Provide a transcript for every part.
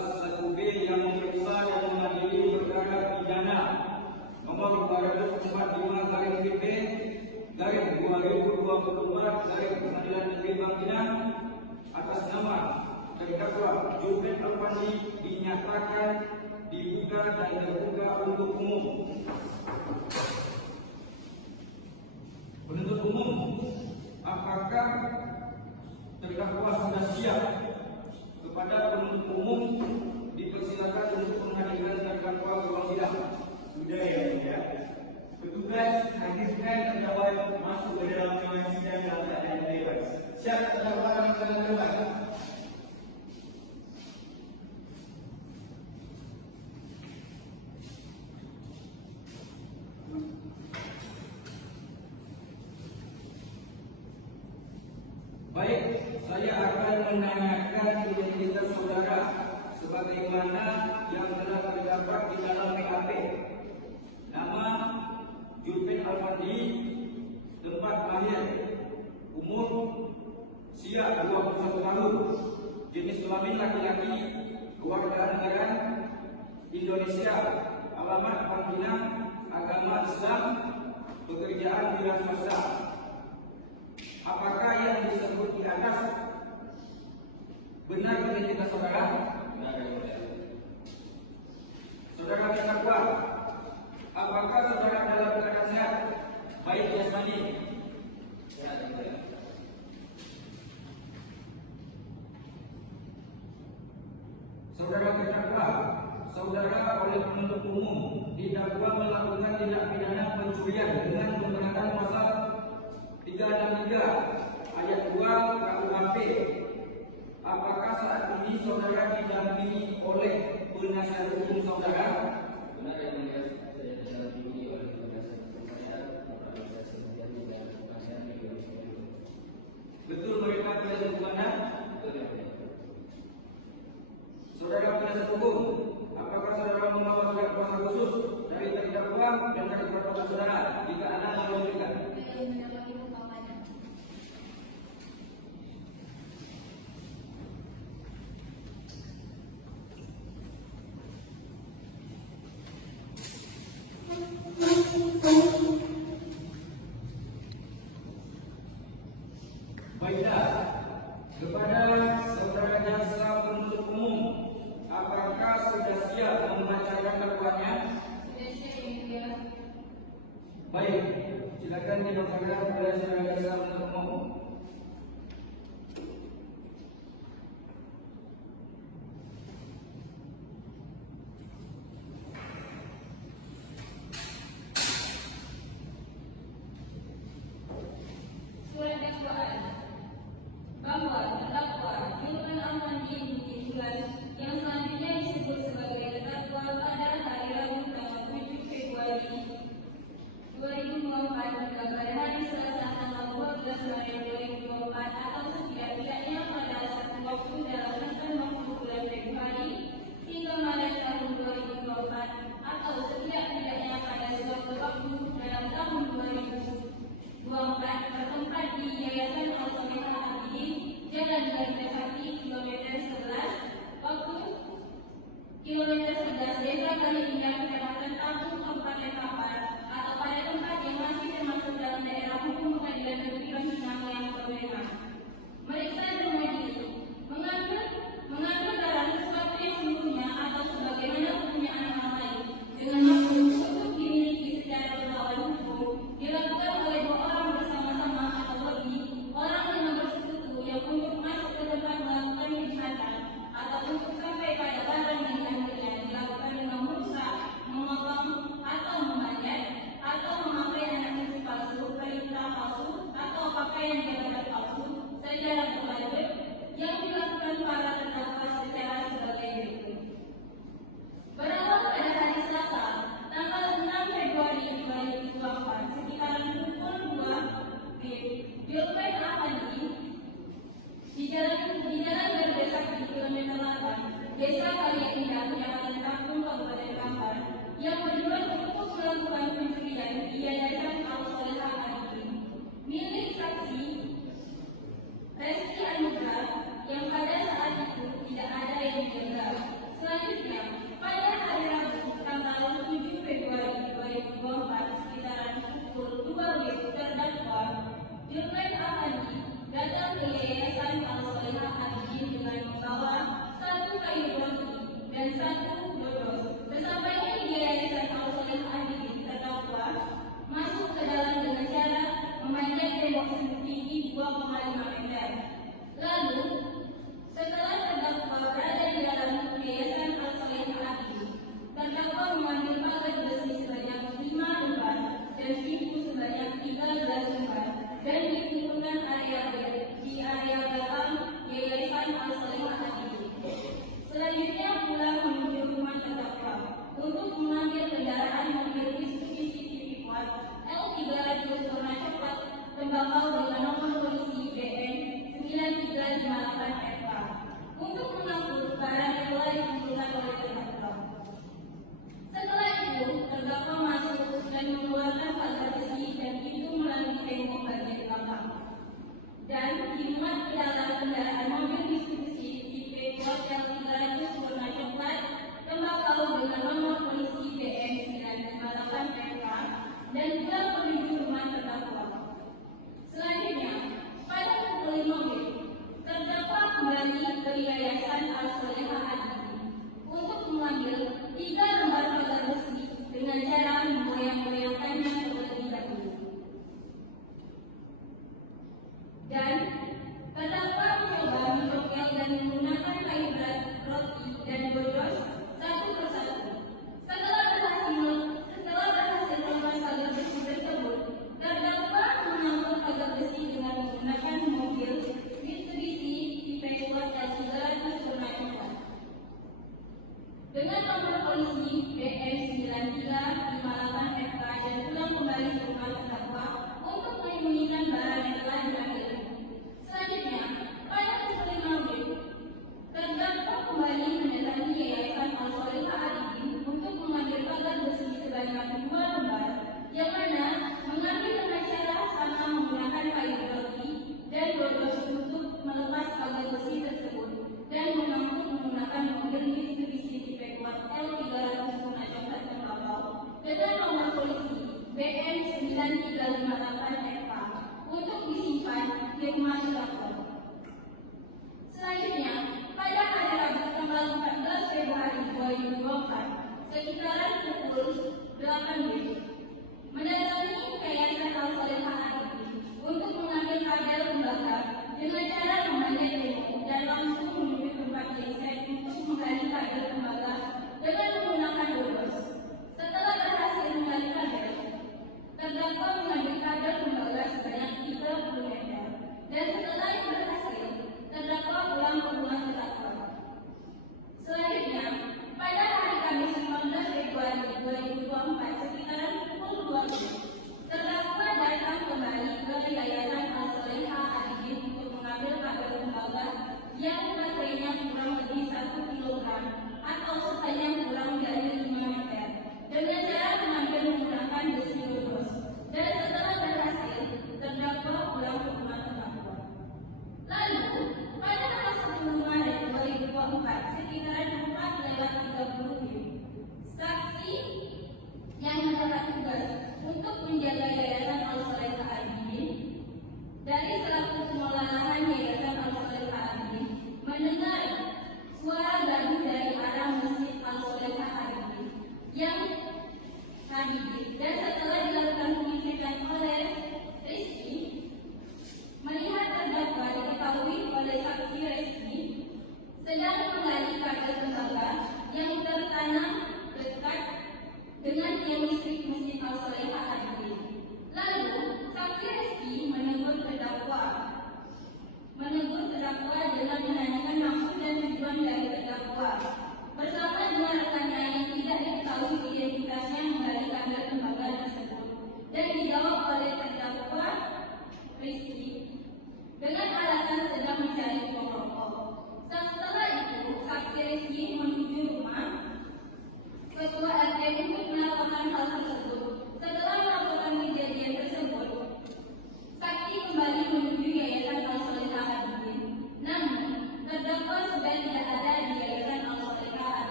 1B yang memeriksa dan mengadili perkara pidana nomor 245/PP garis 2024 garis Pengadilan Negeri Bangkinang atas nama terdakwa Juven Alfandi dinyatakan dibuka dan terbuka untuk umum. Penuntut umum, apakah terdakwa sudah siap? Kepada penuntut umum dipersilakan untuk menghadirkan terdakwa ke ruang sidang. Sudah ya, sudah. Petugas hadirkan terdakwa masuk ke dalam ruang sidang dalam keadaan bebas. Siap terdakwa dalam keadaan bebas. Baik, saya akan menanyakan identitas saudara sebagaimana yang telah terdapat di dalam BAP. Nama Juven Alfandi, tempat lahir, umur usia 21 tahun, jenis kelamin laki-laki, kewarganegaraan Indonesia, alamat Bangkinang, agama Islam, pekerjaan wira swasta. Apakah yang disebut di atas benar identitas saudara? Benar, ya. Saudara terdakwa, apakah saudara dalam keadaan sehat, baik jasmani? Sehat, ya. Saudara terdakwa, saudara oleh penuntut umum didakwa melakukan tindak pidana pencurian dengan menggunakan pasal 363 ayat 2 KUHP. Apakah saat ini saudara didampingi oleh penasihat hukum saudara? Benar yang mulia, saya didampingi oleh penasihat hukum saya, organisasi kemudian juga penasihat di. Betul mereka penasihat hukum Anda? Betul ya, mulia. Saudara penasihat hukum, apakah saudara membawa surat kuasa khusus dari terdakwa dan dari terdakwa saudara jika Anda memberikan? Baiklah, kepada saudara jaksa penuntut umum, apakah sudah siap membacakan dakwaannya? Sudah siap, ya. Baik, silakan dibacakan oleh saudara jaksa penuntut umum. Surat dakwaan bahwa terdakwa Juven Alfandi yang selanjutnya disebut sebagai terdakwa pada hari Rabu tanggal 7 Februari 2024 hingga pada hari Selasa tanggal 12 Maret 2024 atau setidak-tidaknya pada satu waktu dalam rentang waktu bulan Februari hingga Maret tahun 2024 atau setidak-tidaknya pada suatu waktu dalam tahun 2024 bertempat di Yayasan Al-Solehah Abidin, Jalan Garuda Sakti, kilometer 11, waktu kilometer 11, Desa Kali Indah, Kecamatan Tabung, Kabupaten Kampar, atau pada tempat yang masih termasuk dalam daerah hukum Pengadilan Negeri Bangkinang yang berwenang. Meriksa dan mengadili, mengambil barang sesuatu yang sesungguhnya atau sebagaimana hukumnya anak lain dengan maksud untuk dimiliki secara berlawan hukum dilakukan oleh dua orang bersama-sama atau lebih orang yang bersekutu yang untuk masuk ke tempat melakukan kejahatan atau untuk sampai pada barang yang diambilnya dilakukan dengan merusak, memotong atau memanjat atau memakai anak cucu palsu, perintah palsu atau pakaian jabatan palsu secara berlanjut yang dilakukan para terdakwa secara sebagai berikut. Berawal pada hari Selasa, tanggal 6 Februari 2024 sekitaran pukul 2 Juven Alfandi di Jalan Garuda Sakti kilometer 8, Desa Kali Indah, Kecamatan Kampung, Kabupaten Kampar, yang berjuang untuk melakukan pencurian di Yayasan Al-Solehah Abidin milik saksi Resti Anugrah yang pada saat itu tidak ada yang menjaga. satu lolos. Sesampainya di Yayasan Al-Solehah Adidin, terdakwa masuk ke dalam dengan cara memanjat tembok setinggi 2,5 meter. Lalu, setelah terdakwa berada di dalam Yayasan Al-Solehah Adidin, terdakwa mengambil pagar besi sebanyak 5 lembar dan pintu sebanyak 13 lembar dan dikumpulkan di area belakang Yayasan Al-Solehah Adidin. Selanjutnya pulang menuju rumah terdakwa untuk mengambil kendaraan mobil Mitsubishi TV Quad L300 warna coklat tembakau dengan nomor polisi BN 9358 FK untuk mengangkut barang yang telah dikumpulkan oleh terdakwa. Setelah itu, terdakwa masuk dan mengeluarkan pagar besi dan pintu melalui tembok bagian belakang dan dimuat ke dalam kendaraan mobil Mitsubishi tipe Quad L300 warna coklat tembakau dengan nomor polisi BN 958 FK dan pulang menuju rumah terdakwa. Selanjutnya, pada pukul 5 WIB, terdakwa kembali ke Yayasan Al-Solehah Adidin untuk mengambil 3 lembar pagar besi dengan cara memgoyang-goyangkannya terlebih dahulu. Dan terdakwa mencoba mencokel dan menggunakan kayu berat roti dan dodol satu persatu. Setelah berhasil melepas pagar besi tersebut, terdakwa mengangkut pagar besi dengan menggunakan mobil Mitsubishi tipe Quad L300 warna coklat dengan nomor polisi BN 9358 FK dan pulang kembali ke rumah terdakwa untuk menyembunyikan barang yang telah diambil. Selanjutnya, pada pukul 5 WIB, terdakwa kembali mendatangi Yayasan Al-Solehah Adidin untuk mengambil pagar besi sebanyak 2 lembar, yang mana mengambil dengan cara sama menggunakan kayu roti dan dodol untuk melepas pagar besi tersebut dan mengangkut menggunakan mobil Mitsubishi tipe Quad L300 warna coklat tembakau dengan nomor polisi BN 9358 FK untuk disimpan di rumah terdakwa. Selanjutnya, pada hari Rabu tanggal 14 Februari 2024, sekitaran pukul 8 WIB, mendatangi Yayasan Al-Solehah Adidin untuk mengambil kabel tembaga dengan cara memanjat tembok dan langsung menuju tempat genset untuk menggali kabel tembaga dengan menggunakan dodol. Setelah berhasil menggali kabel, terdakwa mengambil kabel tembaga sebanyak 30 meter dan setelah itu berhasil, terdakwa pulang ke rumah terdakwa. Selanjutnya, pada hari Kamis 15 Februari 2024 sekitaran pukul 2 WIB, terdakwa datang kembali ke Yayasan Al-Solehah Adidin untuk mengambil kabel tembaga yang baterainya kurang lebih 1 kg atau sepanjang kurang dari 5 meter dengan cara mengambil menggunakan besi dodol. Dan setelah berhasil, terdakwa pulang ke rumah terdakwa. Lalu, pada tanggal 10 Maret 2024 sekitaran 4:30 WIB, saksi yang mendapat tugas untuk menjaga Yayasan Al-Solehah Adidin dari selaku pengelola lahan Yayasan Al-Solehah Adidin mendengar suara gaduh dari arah Masjid Al-Solehah Adidin yang Adidin, dan setelah dilakukan pengecekan oleh Rizky, melihat terdakwa diketahui oleh saksi Rizky sedang menggali kabel tembaga yang tertanam dekat dengan tiang listrik Masjid Al-Solehah Adidin. Lalu, saksi Rizky menegur terdakwa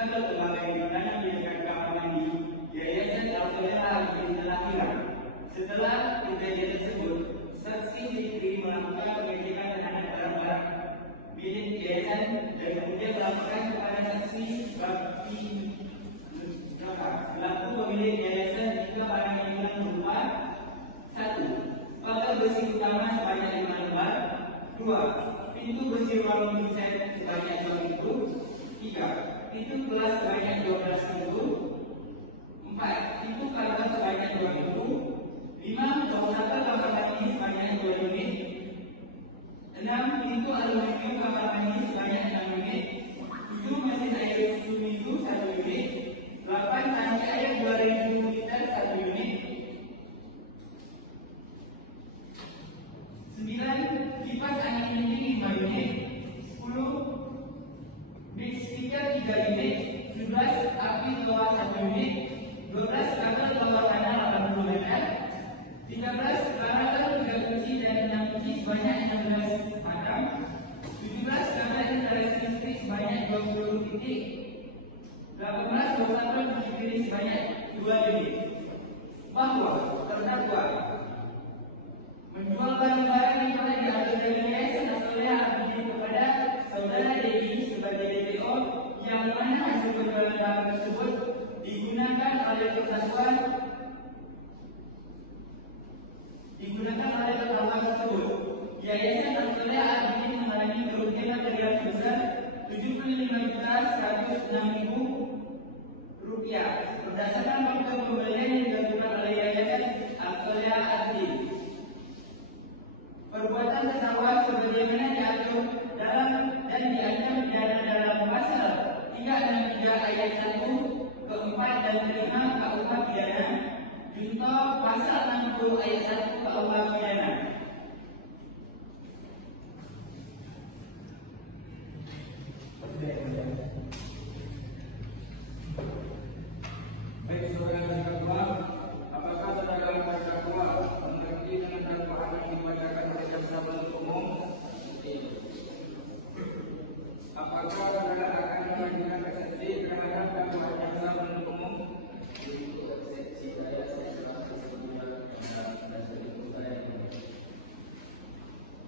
atau lembaga yang dipandang dengan kamar mandi, Yayasan Al-Soleha Al-Bidin telah hilang. Setelah kejadian tersebut, saksi Fikri melakukan pengecekan terhadap barang-barang milik yayasan dan kemudian melaporkan kepada saksi Bakti selaku pemilik yayasan jika barang yang hilang berupa 1. Pagar besi utama sebanyak 5 lembar. 2. Pintu besi ruang desain sebanyak 2 pintu. 3. Pintu kelas sebanyak 12 pintu. 4. Pintu kamar sebanyak 2 pintu. 5. Pengusaha kamar mandi sebanyak 2 unit. 6. Pintu aluminium kamar mandi sebanyak 6 unit. 7. Mesin air susu 1 unit. 8. Tangki air 2000 liter 1 unit. 9. Kipas angin dingin 5 unit. 10. Big speaker 3 unit. 11. Api toa 1 unit. 12. Kabel bawah tanah 80 meter. 13. Peralatan 3 kunci dan 6 kunci sebanyak 16 macam. 17. Kabel instalasi listrik sebanyak 20 titik. 18. Bosan cuci piring sebanyak 2 unit. Bahwa terdakwa menjual barang-barang yang telah diambil dari Yayasan Al-Soleha Al-Bidin kepada saudara Dedi sebagai DPO, yang mana hasil penjualan barang tersebut digunakan oleh terdakwa tersebut. Yayasan Al-Soleha Al-Bidin mengalami kerugian material sebesar Rp75.106.000 berdasarkan fakta pembelian yang dilakukan oleh Yayasan Al-Soleha Al-Bidin. Perbuatan terdakwa sebagaimana diatur dalam dan diancam pidana dalam pasal 363 ayat 1, ke-4 dan ke-5 KUH pidana, junto pasal 60 ayat 1 KUH pidana. Baik, saudara terdakwa, apakah saudara terdakwa mengerti dengan dakwaan yang dibacakan oleh jaksa penuntut umum? Apakah saudara akan mengajukan eksepsi terhadap dakwaan jaksa penuntut umum?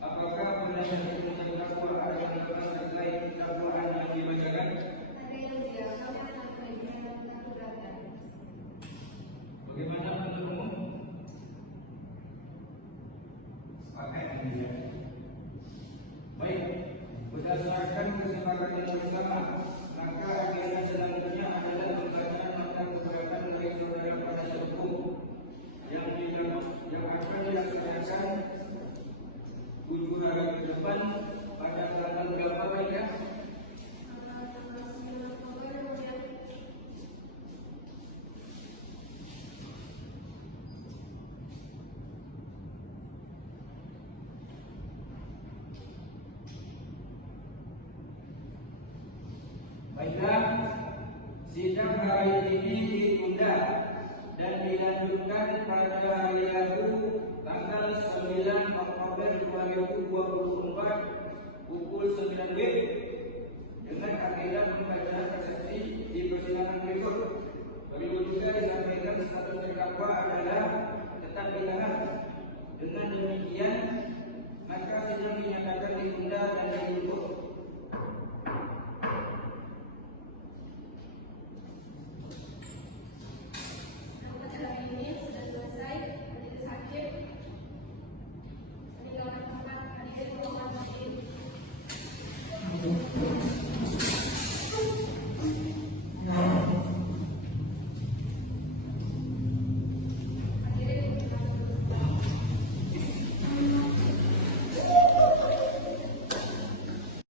Apakah berdasarkan terdakwa ada pendapat terkait dakwaan yang dibacakan? Bagaimana penuntut umum? Sepakat tidak? Baik, berdasarkan kesepakatan bersama, maka agenda selanjutnya adalah pembacaan nota keberatan dari saudara penasihat hukum yang akan dilaksanakan 7 hari ke depan pada tanggal berapa baik ya? Baiklah, sidang hari ini ditunda dan dilanjutkan pada hari Rabu tanggal 9 Oktober 2024 pukul 9 WIB